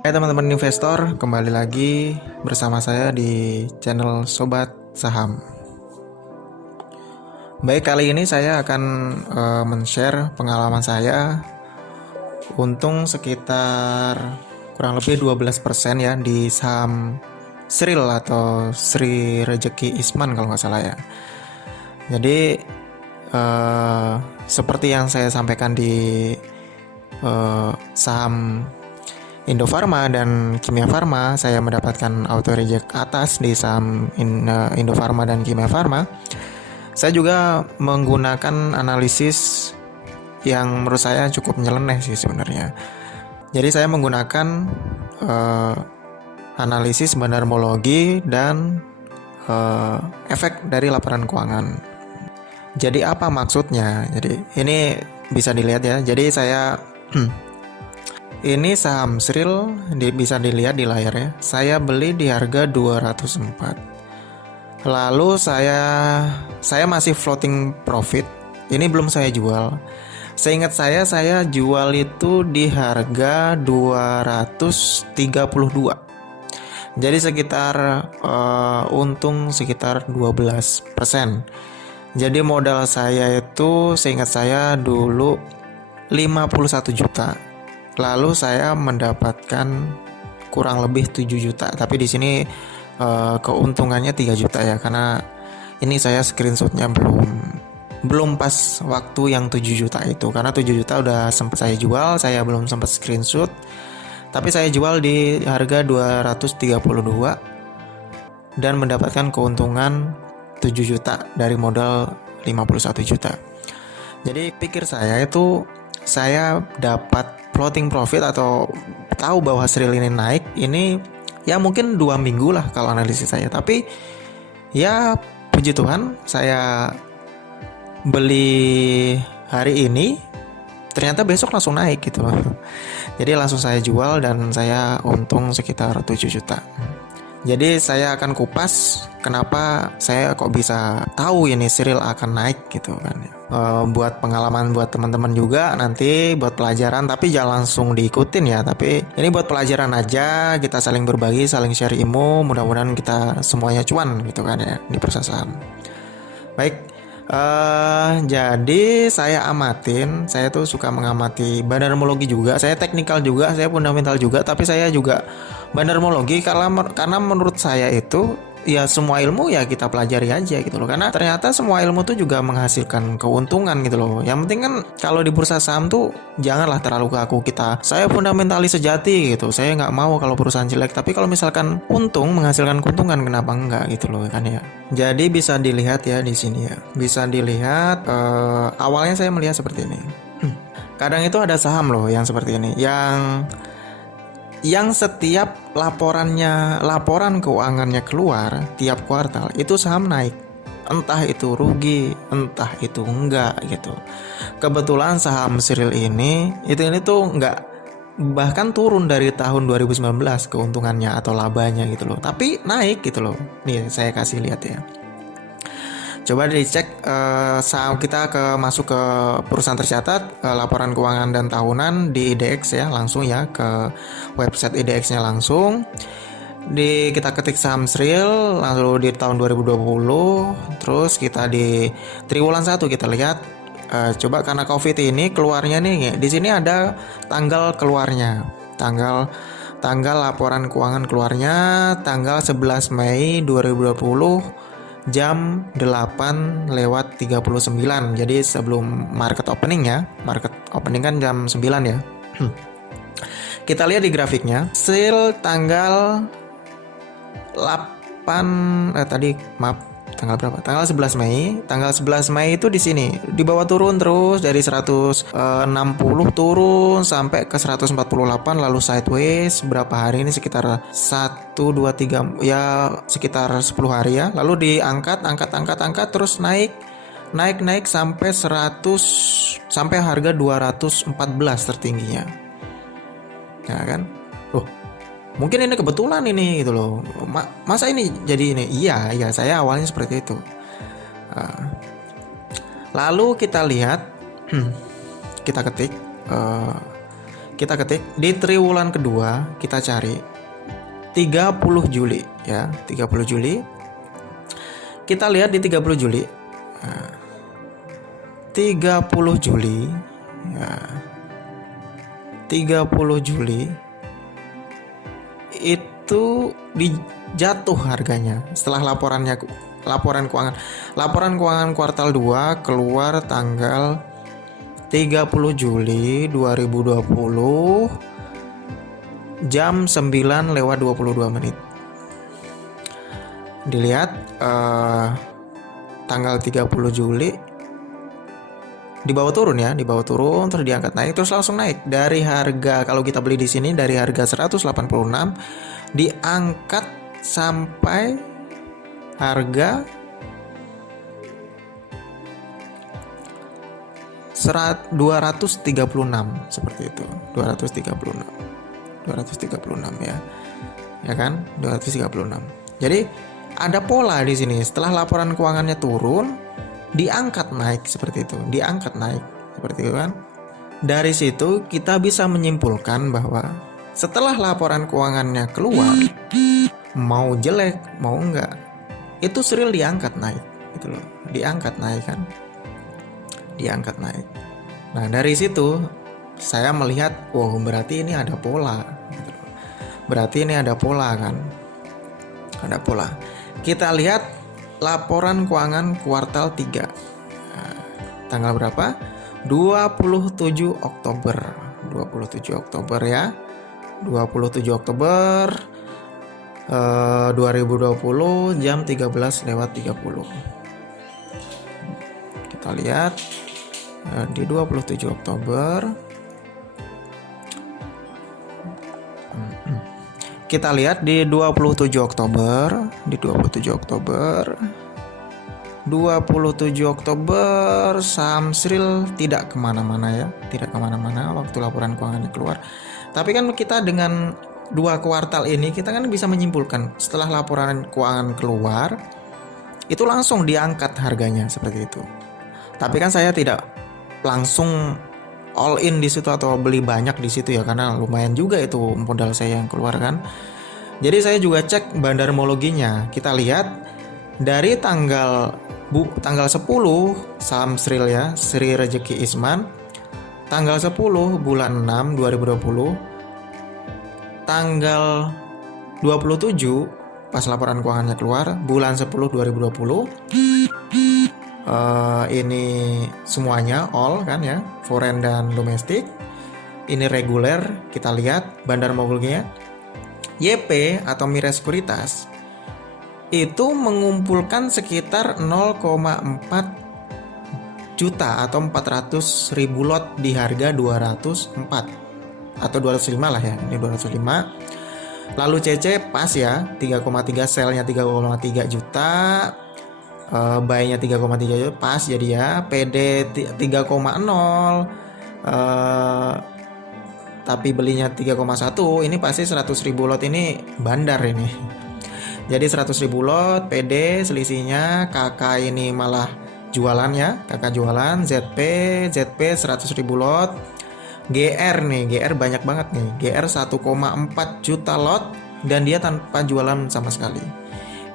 Hai teman-teman investor, kembali lagi bersama saya di channel Sobat Saham. Baik, kali ini saya akan men-share pengalaman saya. Untung sekitar kurang lebih 12% ya di saham Sril atau Sri Rejeki Isman kalau nggak salah ya. Jadi seperti yang saya sampaikan di saham Indofarma dan Kimia Farma, saya mendapatkan auto reject atas di saham Indofarma dan Kimia Farma. Saya juga menggunakan analisis yang menurut saya cukup nyeleneh sih sebenarnya. Jadi saya menggunakan analisis bandarmologi dan efek dari laporan keuangan. Jadi apa maksudnya? Jadi ini bisa dilihat ya. Jadi saya ini saham Sril bisa dilihat di layar ya. Saya beli di harga 204. Lalu saya masih floating profit. Ini belum saya jual. Seingat saya jual itu di harga 232. Jadi sekitar untung sekitar 12%. Jadi modal saya itu seingat saya dulu 51 juta. Lalu saya mendapatkan kurang lebih 7 juta. Tapi di sini keuntungannya 3 juta ya, karena ini saya screenshotnya belum pas waktu yang 7 juta itu, karena 7 juta udah sempat saya jual, saya belum sempat screenshot. Tapi saya jual di harga 232 dan mendapatkan keuntungan 7 juta dari modal 51 juta. Jadi pikir saya itu saya dapat floating profit atau tahu bahwa Sril ini naik ini ya mungkin 2 minggu lah kalau analisis saya. Tapi ya puji Tuhan, saya beli hari ini ternyata besok langsung naik gitu loh. Jadi langsung saya jual dan saya untung sekitar 7 juta. Jadi saya akan kupas kenapa saya kok bisa tahu ini Sril akan naik gitu kan. Buat pengalaman buat teman-teman juga nanti buat pelajaran, tapi jangan langsung diikutin ya. Tapi ini buat pelajaran aja, kita saling berbagi, saling share ilmu. Mudah-mudahan kita semuanya cuan gitu kan ya di bursa saham. Baik. Jadi saya tuh suka mengamati bandarmologi juga, saya teknikal juga, saya fundamental juga, tapi saya juga bandarmologi karena menurut saya itu ya semua ilmu ya kita pelajari aja gitu loh, karena ternyata semua ilmu tuh juga menghasilkan keuntungan gitu loh. Yang penting kan kalau di bursa saham tuh janganlah terlalu kaku kita saya fundamentalis sejati gitu, saya nggak mau kalau perusahaan jelek, tapi kalau misalkan untung menghasilkan keuntungan kenapa enggak gitu loh kan ya. Jadi bisa dilihat ya di sini ya, bisa dilihat awalnya saya melihat seperti ini. Kadang itu ada saham loh yang seperti ini, yang setiap laporan keuangannya keluar tiap kuartal itu saham naik, entah itu rugi entah itu enggak gitu. Kebetulan saham Sril ini tuh enggak, bahkan turun dari tahun 2019 keuntungannya atau labanya gitu loh, tapi naik gitu loh. Nih saya kasih lihat ya. Coba dicek saham kita masuk ke perusahaan tercatat, laporan keuangan dan tahunan di IDX ya, langsung ya ke website IDX-nya langsung. Kita ketik saham Sril lalu di tahun 2020, terus kita di triwulan 1 kita lihat. Coba karena Covid ini keluarnya nih, di sini ada tanggal keluarnya. Tanggal laporan keuangan keluarnya tanggal 11 Mei 2020 jam 8:39. Jadi sebelum market opening ya. Market opening kan jam 9 ya. Kita lihat di grafiknya, Sril tanggal 8 tanggal berapa? Tanggal 11 Mei. Tanggal 11 Mei itu di sini di bawah turun terus dari 160 turun sampai ke 148 lalu sideways. Berapa hari ini sekitar 1 2 3 ya sekitar 10 hari ya. Lalu diangkat terus naik sampai 100 sampai harga 214 tertingginya. Ya kan? Loh, mungkin ini kebetulan ini gitu loh. Masa ini jadi ini? Iya, saya awalnya seperti itu. Lalu kita lihat, kita ketik kita ketik di triwulan kedua, kita cari 30 Juli ya, 30 Juli. Kita lihat di 30 Juli. Nah, 30 Juli ya. 30 Juli itu dijatuh harganya setelah laporan keuangan kuartal 2 keluar tanggal 30 Juli 2020 jam 9:22. Dilihat tanggal 30 Juli di bawah turun terus diangkat naik, terus langsung naik dari harga, kalau kita beli di sini dari harga 186 diangkat sampai harga 236 seperti itu, 236 ya. Ya kan? 236. Jadi ada pola di sini. Setelah laporan keuangannya turun, diangkat naik seperti itu, kan? Dari situ kita bisa menyimpulkan bahwa setelah laporan keuangannya keluar, mau jelek mau enggak, itu serial diangkat naik gitu loh, diangkat naik. Nah, dari situ saya melihat, berarti ini ada pola gitu loh. Berarti ini ada pola kan? Ada pola. Kita lihat laporan keuangan kuartal 3. Nah, tanggal berapa? 27 Oktober. 27 Oktober ya. 27 Oktober 2020 jam 13:30. Kita lihat di 27 Oktober. Kita lihat di 27 Oktober, 27 Oktober Samsril tidak kemana-mana waktu laporan keuangannya keluar. Tapi kan kita dengan 2 kuartal ini kita kan bisa menyimpulkan setelah laporan keuangan keluar itu langsung diangkat harganya seperti itu. Tapi kan saya tidak langsung all in di situ atau beli banyak di situ ya, karena lumayan juga itu modal saya yang keluar kan. Jadi saya juga cek bandarmologinya. Kita lihat dari tanggal 10 Samsril ya, Sri Rezeki Isman, tanggal 10 bulan 6 2020, tanggal 27 pas laporan keuangannya keluar bulan 10 2020. Ini semuanya all kan ya, foreign dan domestik. Ini reguler, kita lihat bandarmologinya. YP atau Miras Sekuritas itu mengumpulkan sekitar 0,4 juta atau 400.000 lot di harga 204 atau 205 lah ya, ini 205. Lalu CC pas ya, 3,3, selnya 3,3 juta, buy-nya 3,3 juta pas jadi ya. PD 3,0, tapi belinya 3,1, ini pasti 100.000 lot ini bandar ini. Jadi 100.000 lot PD selisihnya, KK ini malah jualan ya, KK jualan. ZP 100.000 lot. GR nih, GR banyak banget nih, GR 1,4 juta lot dan dia tanpa jualan sama sekali.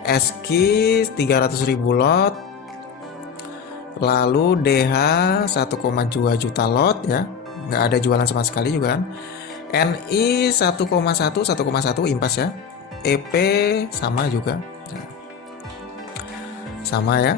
SQ 300.000 lot. Lalu DH 1,2 juta lot ya, nggak ada jualan sama sekali juga kan. NI 1,1 impas ya. EP sama juga, sama ya.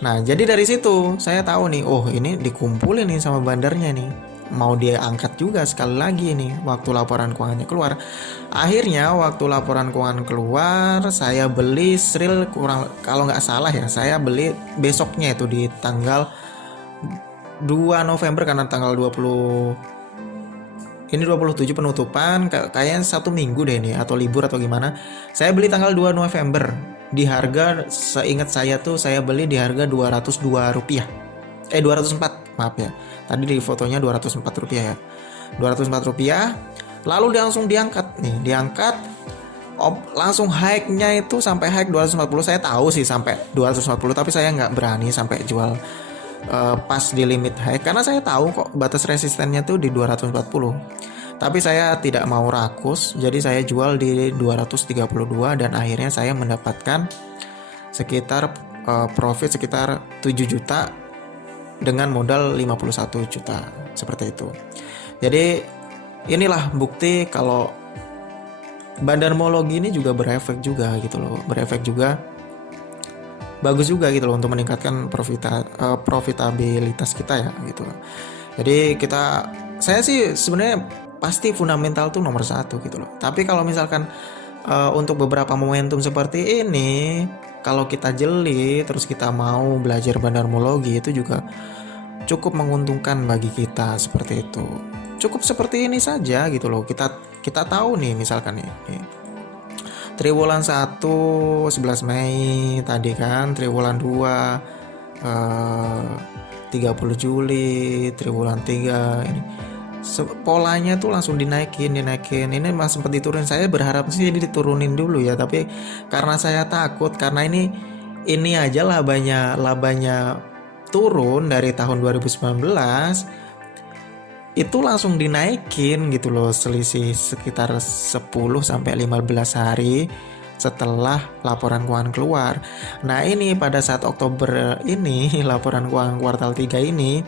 Nah jadi dari situ saya tahu nih, ini dikumpulin nih sama bandarnya nih, mau dia angkat juga sekali lagi nih waktu laporan keuangannya keluar. Akhirnya waktu laporan keuangan keluar saya beli Sril, kurang kalau nggak salah ya, saya beli besoknya itu di tanggal 2 November karena tanggal 20 ini 27 penutupan, kayaknya 1 minggu deh ini atau libur atau gimana. Saya beli tanggal 2 November di harga, seingat saya tuh saya beli di harga 202 rupiah. 204 maaf ya, tadi di fotonya 204 rupiah ya, 204 rupiah. Lalu langsung diangkat langsung high-nya itu sampai high 240. Saya tahu sih sampai 240, tapi saya nggak berani sampai jual pas di limit high karena saya tahu kok batas resistennya tuh di 240. Tapi saya tidak mau rakus, jadi saya jual di 232 dan akhirnya saya mendapatkan sekitar profit sekitar 7 juta dengan modal 51 juta seperti itu. Jadi inilah bukti kalau bandarmologi ini juga berefek juga gitu loh, berefek juga, bagus juga gitu loh untuk meningkatkan profitabilitas kita ya gitu. Jadi saya sih sebenarnya pasti fundamental tuh nomor satu gitu loh. Tapi kalau misalkan untuk beberapa momentum seperti ini, kalau kita jeli terus kita mau belajar bandarmologi, itu juga cukup menguntungkan bagi kita seperti itu. Cukup seperti ini saja gitu loh. Kita tahu nih misalkan nih triwulan 1 11 Mei tadi kan, triwulan 2 30 Juli, triwulan 3 ini polanya tuh langsung dinaikin. Ini masih sempat diturunin, saya berharap sih diturunin dulu ya, tapi karena saya takut, karena ini aja labanya turun dari tahun 2019 itu langsung dinaikin gitu loh, selisih sekitar 10 sampai 15 hari setelah laporan keuangan keluar. Nah, ini pada saat Oktober ini laporan keuangan kuartal 3 ini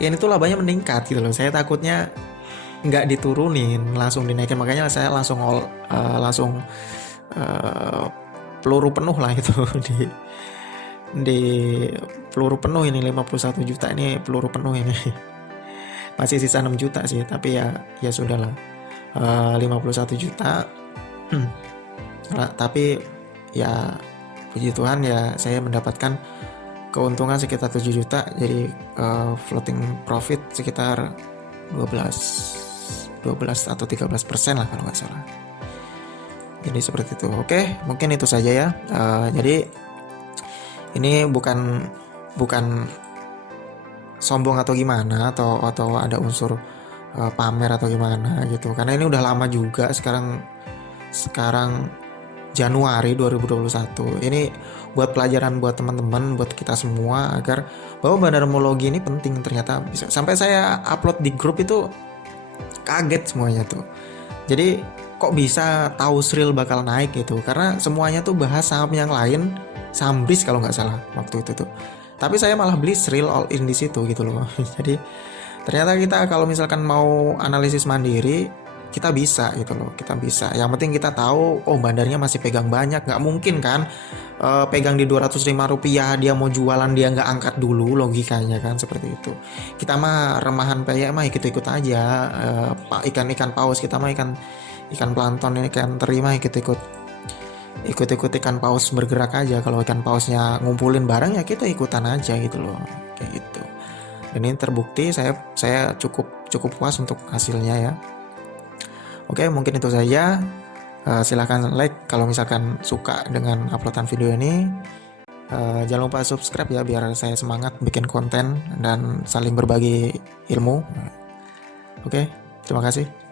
tuh labanya meningkat gitu loh. Saya takutnya nggak diturunin, langsung dinaikin, makanya saya langsung peluru penuh lah itu di peluru penuh ini 51 juta ini peluru penuh ini. Masih sisa 6 juta sih, tapi ya sudahlah. 51 juta. Tapi ya puji Tuhan ya saya mendapatkan keuntungan sekitar 7 juta, jadi floating profit sekitar 12 atau 13% lah kalau nggak salah. Jadi seperti itu. Oke, mungkin itu saja ya. Jadi ini bukan sombong atau gimana, atau ada unsur pamer atau gimana gitu, karena ini udah lama juga. Sekarang Januari 2021 ini buat pelajaran buat teman-teman, buat kita semua, agar bahwa bandarmologi ini penting. Ternyata bisa sampai saya upload di grup itu kaget semuanya tuh. Jadi kok bisa tahu Sril bakal naik gitu, karena semuanya tuh bahas saham yang lain, saham BRIS kalau nggak salah waktu itu tuh. Tapi saya malah beli Sril all in di situ gitu loh. Jadi ternyata kita kalau misalkan mau analisis mandiri, kita bisa gitu loh, kita bisa. Yang penting kita tahu, oh bandarnya masih pegang banyak. Nggak mungkin kan pegang di 205 rupiah dia mau jualan dia nggak angkat dulu, logikanya kan seperti itu. Kita mah remahan peyek mah ikut-ikut aja. Ikan paus kita mah ikan plankton, ini ikan teri mah ikut-ikut ikan paus bergerak aja. Kalau ikan pausnya ngumpulin barang ya kita ikutan aja gitu loh, kayak gitu. Dan ini terbukti, saya cukup puas untuk hasilnya ya. Oke, mungkin itu saja. Silahkan like kalau misalkan suka dengan uploadan video ini. Jangan lupa subscribe ya, biar saya semangat bikin konten dan saling berbagi ilmu. Oke, terima kasih.